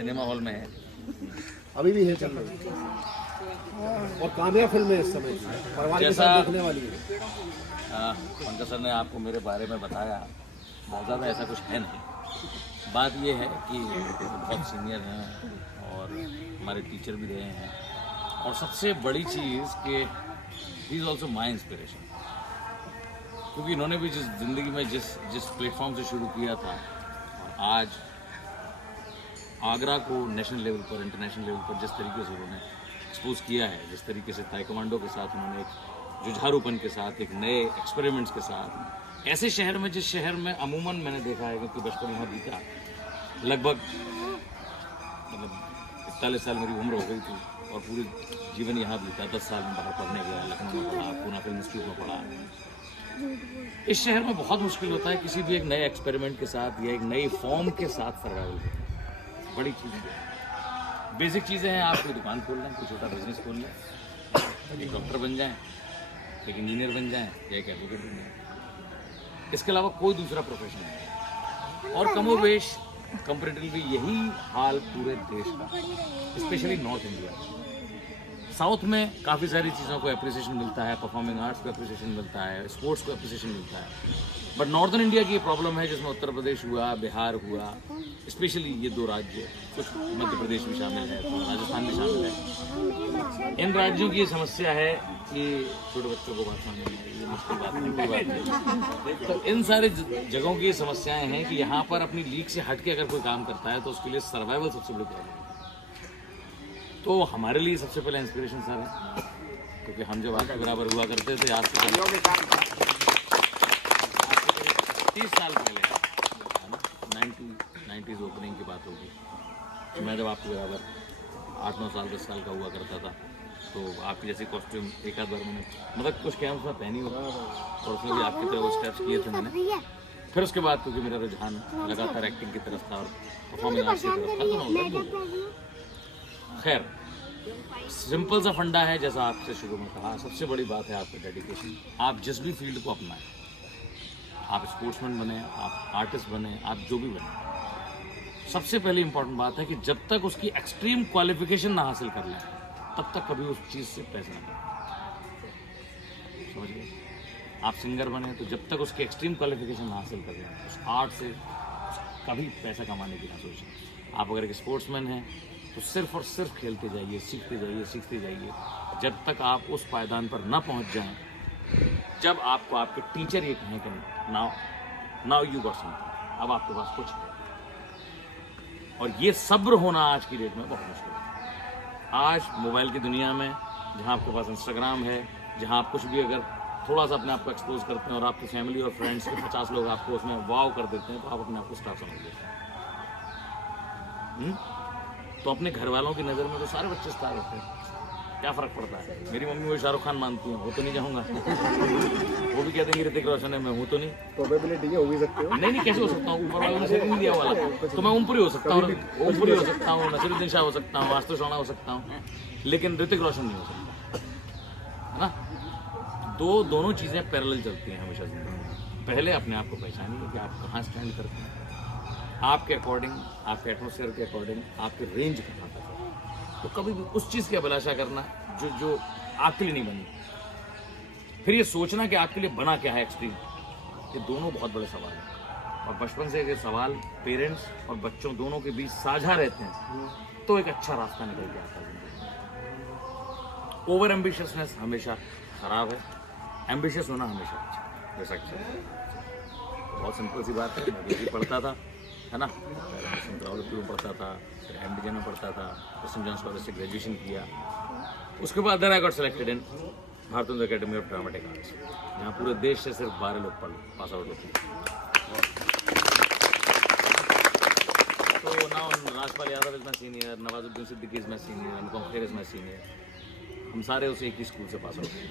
Cinema hall में है, अभी भी है चल रही और कामयाब फिल्म है इस समय, परिवार के साथ देखने वाली है। पंकज सर ने आपको मेरे बारे में बताया, बहुत ज़्यादा ऐसा कुछ है नहीं। बात ये है कि बहुत सीनियर हैं और हमारे टीचर भी रहे हैं, और सबसे बड़ी चीज़ कि he is also my inspiration, क्योंकि इन्होंने भी जिस ज़िंदगी में जिस प्लेटफॉर्म से शुरू किया था, और आज आगरा को नेशनल लेवल पर, इंटरनेशनल लेवल पर जिस तरीके से उन्होंने एक्सपोज किया है, जिस तरीके से ताइक्वांडो के साथ उन्होंने एक जुझारूपन के साथ, एक नए एक्सपेरिमेंट्स के साथ, ऐसे शहर में, जिस शहर में अमूमन मैंने देखा है, क्योंकि बचपन वहाँ बीता, लगभग मतलब 41 साल मेरी उम्र हो गई थी और पूरे जीवन यहाँ बीता। 10 साल में बाहर पढ़ने गया, लखनऊ में पढ़ा, पूना फिल्म इंस्टीट्यूट में पढ़ा। इस शहर में बहुत मुश्किल होता है किसी भी एक नए एक्सपेरिमेंट के साथ या एक नई फॉर्म के साथ सर्वाइवल करना। बड़ी चीज़ है, बेसिक चीज़ें हैं। आप कोई दुकान खोल लें, कोई छोटा बिजनेस खोल लें, एक डॉक्टर बन जाएं, एक इंजीनियर बन जाएं या एक एडवोकेट बन जाएं, इसके अलावा कोई दूसरा प्रोफेशन नहीं। और कमोवेश कंपेरेटिवली यही हाल पूरे देश का, स्पेशली नॉर्थ इंडिया। साउथ में काफ़ी सारी चीज़ों को अप्रिसिएशन मिलता है, परफॉर्मिंग आर्ट्स को अप्रिसिएशन मिलता है, स्पोर्ट्स को अप्रिसिएशन मिलता है, बट नॉर्थन इंडिया की ये प्रॉब्लम है, जिसमें उत्तर प्रदेश हुआ, बिहार हुआ, स्पेशली ये दो राज्य, कुछ मध्य प्रदेश भी शामिल है, तो राजस्थान भी शामिल है। इन राज्यों की ये समस्या है कि छोटे बच्चों को बात समझ नहीं है, ये मुश्किल बात नहीं, कोई बात नहीं। तो इन सारे जगहों की ये समस्याएं हैं कि यहाँ पर अपनी लीग से हट के अगर कोई काम करता है तो उसके लिए सर्वाइवल सबसे बड़ी प्रॉब्लम है। तो हमारे लिए सबसे पहले इंस्पिरेशन सर है, क्योंकि हम जब आपके बराबर हुआ करते थे, आज से 30 साल पहले, है ना, 90s ओपनिंग की बात होगी, तो मैं जब आपके बराबर 8-9 साल 10 साल का हुआ करता था, तो आपकी जैसी कॉस्ट्यूम एक आध बार मैंने मतलब कुछ कैम्प में पहनी हो, और उसमें भी आपकी तरह वो स्टेप्स किए थे मैंने। फिर उसके बाद क्योंकि मेरा रुझान लगातार एक्टिंग की तरफ था और परफॉर्मिंग आर्ट्स की तरफ था, तो मैं उधर। खैर, सिंपल सा फंडा है, जैसा आपसे शुरू में कहा, सबसे बड़ी बात है आपका डेडिकेशन। आप जिस भी फील्ड को अपनाएं, आप स्पोर्ट्समैन बने, आप आर्टिस्ट बने, आप जो भी बने, सबसे पहले इंपॉर्टेंट बात है कि जब तक उसकी एक्सट्रीम क्वालिफिकेशन ना हासिल कर लें, तब तक कभी उस चीज़ से पैसे ना कमाएं। समझ गए? आप सिंगर बने तो जब तक उसकी एक्सट्रीम क्वालिफिकेशन ना हासिल कर लें, उस आर्ट से कभी पैसा कमाने की ना सोचें। आप अगर एक स्पोर्ट्समैन हैं तो सिर्फ और सिर्फ खेलते जाइए, सीखते जाइए, सीखते जाइए, जब तक आप उस पायदान पर ना पहुंच जाएं, जब आपको आपके टीचर ये कहें कि नाउ यू गॉट समथिंग, अब आपके पास कुछ है। और ये सब्र होना आज की डेट में बहुत मुश्किल है। आज मोबाइल की दुनिया में, जहां आपके पास इंस्टाग्राम है, जहां आप कुछ भी अगर थोड़ा सा अपने आप को एक्सपोज करते हैं और आपकी फैमिली और फ्रेंड्स के 50 लोग आपको उसमें वाव कर देते हैं, तो आप अपने आप को स्टार समझ लेते हैं। तो अपने घर वालों की नज़र में तो सारे बच्चे स्टार होते हैं, क्या फ़र्क पड़ता है? मेरी मम्मी वो शाहरुख खान मानती हैं, वो तो नहीं जाऊँगा। वो भी कहते हैं ऋतिक रोशन है, मैं हूँ तो नहीं। प्रोबेबिलिटी है, हो भी सकते हो। नहीं, कैसे हो सकता हूँ? ऊपर वालों ने सिर्फ नहीं दिया वाला, तो मैं ऊपरी हो सकता हूँ, ऊपरी हो सकता हूँ, नसीरुद्दीन शाह हो सकता हूँ, आशुतोष राणा हो सकता हूँ, लेकिन ऋतिक रोशन नहीं हो सकता, है ना? दोनों चीज़ें पैरेलल चलती हैं हमेशा जिंदगी में। पहले अपने आप को पहचानिए कि आप कहाँ स्टैंड करते हैं, आपके अकॉर्डिंग, आपके एटमॉस्फेयर के अकॉर्डिंग, आपके रेंज कहाँ तक है। तो कभी भी उस चीज़ की अभिलाषा करना जो आपके लिए नहीं बनी, फिर ये सोचना कि आपके लिए बना क्या है एक्सट्रीम, ये दोनों बहुत बड़े सवाल हैं। और बचपन से ये सवाल पेरेंट्स और बच्चों दोनों के बीच साझा रहते हैं, तो एक अच्छा रास्ता निकल के आता है जिंदगी। ओवर एम्बिशियसनेस हमेशा खराब है, एम्बिशियस होना हमेशा अच्छा, जैसा कि बहुत सिंपल सी बात है। मैं भी पढ़ता था, है ना, में पढ़ता था, फिर MDJ में पढ़ता था, फिर सेंट जॉन्स कॉलेज से ग्रेजुएशन किया। उसके बाद then I got selected in Bhartendu academy of dramatic arts, जहाँ पूरे देश से सिर्फ 12 लोग पास आउट होते हैं। तो now Rajpal Yadav is my senior, Nawazuddin Siddiqui is my senior, Anupam Kher is my senior, हम सारे उसे एक ही स्कूल से पास आउट हुए।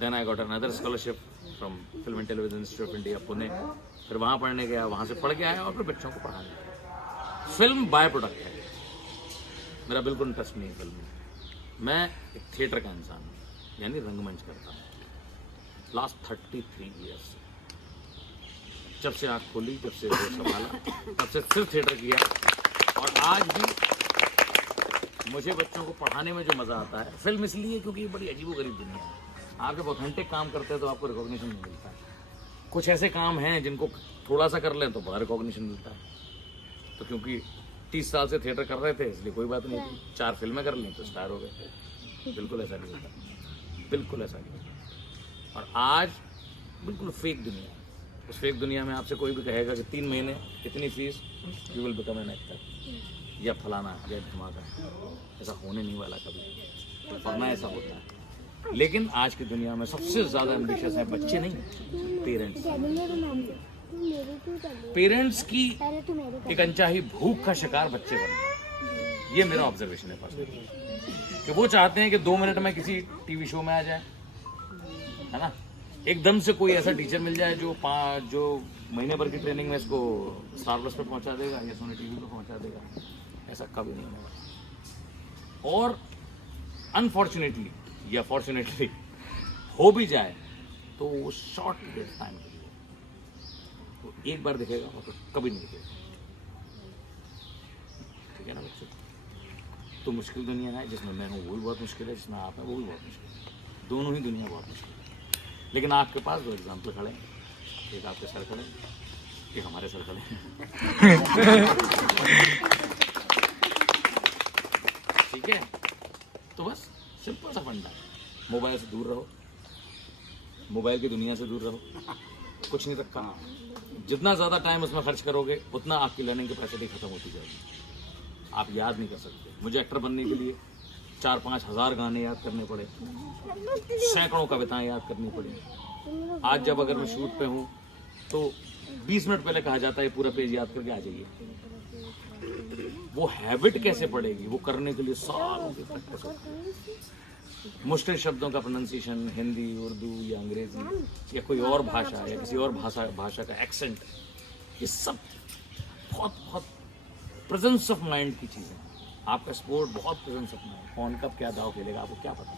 Then I got another scholarship from film and television institute of India Pune, फिर वहाँ पढ़ने गया, वहाँ से पढ़ के आया और फिर बच्चों को पढ़ाने गया। फिल्म बाय प्रोडक्ट है, मेरा बिल्कुल इंटरेस्ट नहीं है फिल्म में। मैं एक थिएटर का इंसान हूँ, यानी रंगमंच करता हूँ लास्ट 33 ईयर्स से। जब से आँख खोली, जब से वो संभाला, तब से सिर्फ थिएटर किया। और आज भी मुझे बच्चों को पढ़ाने में जो मज़ा आता है, फिल्म इसलिए क्योंकि ये बड़ी अजीबोगरीब दुनिया है। आप जब ऑथेंटिक काम करते हैं तो आपको रिकॉग्निशन नहीं मिलता है। कुछ ऐसे काम हैं जिनको थोड़ा सा कर लें तो बड़ा रिकॉग्निशन मिलता है। तो क्योंकि 30 साल से थिएटर कर रहे थे इसलिए कोई बात नहीं थी, 4 फिल्में कर ली तो स्टार हो गए। बिल्कुल ऐसा नहीं होता, बिल्कुल ऐसा नहीं होता। और आज बिल्कुल फेक दुनिया है। उस फेक दुनिया में आपसे कोई भी कहेगा कि 3 महीने इतनी fees, you will become an actor या फलाना या धमाका, ऐसा होने नहीं वाला कभी, वरना ऐसा होता है। लेकिन आज की दुनिया में सबसे ज़्यादा एम्बिशियस है बच्चे नहीं, पेरेंट्स। पेरेंट्स की एक अनचाही भूख का शिकार बच्चे बनते हैं। ये मेरा ऑब्जर्वेशन है पर्सनली, कि वो चाहते हैं कि 2 मिनट में किसी टीवी शो में आ जाए, है ना, एकदम से कोई ऐसा टीचर मिल जाए जो महीने भर की ट्रेनिंग में इसको स्टार प्लस पे पहुंचा देगा या सोनी टीवी पे पहुंचा देगा। ऐसा कभी नहीं होगा। और अनफॉर्चुनेटली या फॉर्चुनेटली हो भी जाए तो वो शॉर्ट पीरियड टाइम के लिए, तो एक बार दिखेगा और तो कभी नहीं दिखेगा। ठीक है ना बच्चों? तो मुश्किल दुनिया है, जिसमें मैं हूँ वो भी बहुत मुश्किल है, जिसमें आप हैं वो भी बहुत मुश्किल है। दोनों ही दुनिया बहुत मुश्किल है। लेकिन आपके पास 2 एग्जाम्पल खड़े हैं, एक आपके सर खड़े हैं, एक हमारे सर खड़े हैं। ठीक है? तो बस सिंपल सा फंडा है, मोबाइल से दूर रहो, मोबाइल की दुनिया से दूर रहो, कुछ नहीं रखा। जितना ज़्यादा टाइम उसमें खर्च करोगे उतना आपकी लर्निंग कैपेसिटी खत्म होती जाएगी। आप याद नहीं कर सकते। मुझे एक्टर बनने के लिए 4-5 हज़ार गाने याद करने पड़े, सैकड़ों कविताएं याद करनी पड़ी। आज जब अगर मैं शूट पे हूँ तो 20 मिनट पहले कहा जाता है पूरा पेज याद करके आ जाइए। वो हैबिट कैसे पड़ेगी? वो करने के लिए सालों की प्रैक्टिस होती है। मुश्किल शब्दों का प्रोनाउंसिएशन, हिंदी, उर्दू या अंग्रेजी या कोई और भाषा या किसी और भाषा का एक्सेंट, ये सब बहुत प्रेजेंस ऑफ माइंड की चीज़ें हैं। आपका स्पोर्ट बहुत प्रेजेंस ऑफ माइंड। कौन कब क्या दाव खेलेगा आपको क्या पता?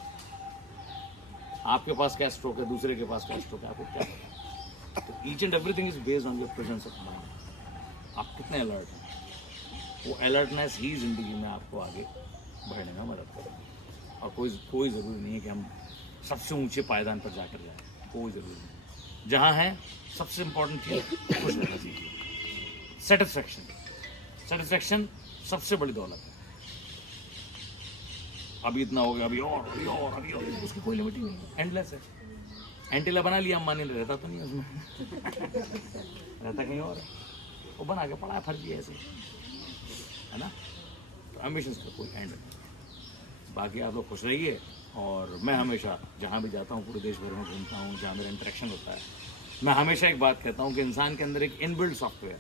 आपके पास क्या स्ट्रोक है, दूसरे के पास क्या स्ट्रोक है, आपको क्या पता? तो each and everything is based on your presence of mind. आप कितने अलर्ट हैं, वो अलर्टनेस ही ज़िंदगी में आपको आगे बढ़ने में मदद करेगी। और कोई ज़रूरी नहीं है कि हम सबसे ऊंचे पायदान पर जाकर जाएं, कोई ज़रूरी नहीं। जहाँ है सबसे इम्पोर्टेंट चीज़ खुश रहना सीखिए। सेटिस्फैक्शन सबसे बड़ी दौलत है। अभी इतना हो गया, अभी और, उसकी कोई लिमिट ही नहीं है, एंडलेस है। एंटीला बना लिया अंबानी ने, रहता तो नहीं उसमें रहता कहीं और है, वो बना के पड़ा है फर्जी ऐसे, है ना। तो एम्बिशंस का कोई एंड नहीं। बाकी आप लोग खुश रहिए। और मैं हमेशा जहाँ भी जाता हूँ, पूरे देश भर में घूमता हूँ, जहाँ मेरा इंटरेक्शन होता है, मैं हमेशा एक बात कहता हूँ कि इंसान के अंदर एक inbuilt software,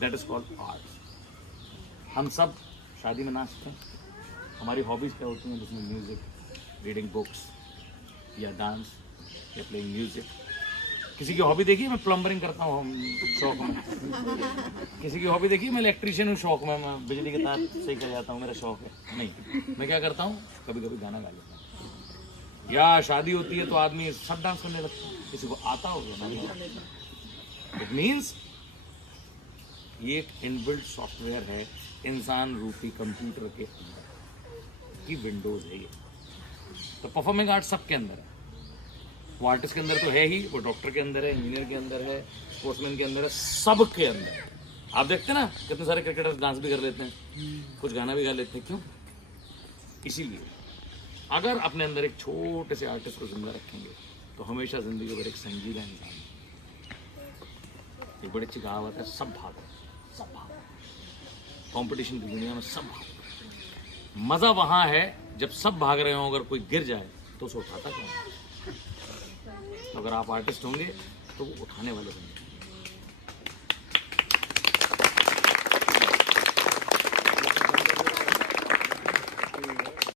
that is called art. हम सब शादी में नाचते हैं, हमारी हॉबीज़ क्या होती हैं, जिसमें म्यूज़िक, रीडिंग बुक्स या डांस या प्लेइंग म्यूज़िक। किसी की हॉबी देखिए, मैं प्लम्बरिंग करता हूँ शौक में। किसी की हॉबी देखिए, मैं इलेक्ट्रीशियन हूँ शौक में, मैं बिजली के तार सही कर जाता हूँ, मेरा शौक है। नहीं, मैं क्या करता हूँ, कभी कभी गाना गा लेता हूँ। या शादी होती है तो आदमी सब डांस करने लगता है, किसी को आता होगा नहीं आता। इट मीन्स ये एक इनबिल्ट सॉफ्टवेयर है इंसान रूपी कंप्यूटर के अंदर की विंडोज़ है ये। तो परफॉर्मिंग आर्ट सबके अंदर है। वो आर्टिस्ट के अंदर तो है ही, वो डॉक्टर के अंदर है, इंजीनियर के अंदर है, स्पोर्ट्समैन के अंदर है, सबके अंदर है। आप देखते हैं ना, कितने सारे क्रिकेटर्स डांस भी कर लेते हैं, कुछ गाना भी गा लेते हैं। क्यों? इसीलिए अगर अपने अंदर एक छोटे से आर्टिस्ट को जिंदा रखेंगे तो हमेशा जिंदगी भर एक संजीदा इंसान। एक बड़ी अच्छी कहावत है, सब भागो, सब भागो। कंपटीशन की दुनिया में सब भागो। मज़ा वहाँ है जब सब भाग रहे हों, अगर कोई गिर जाए तो उसे उठाता कौन? तो अगर आप आर्टिस्ट होंगे तो वो उठाने वाले बनेंगे।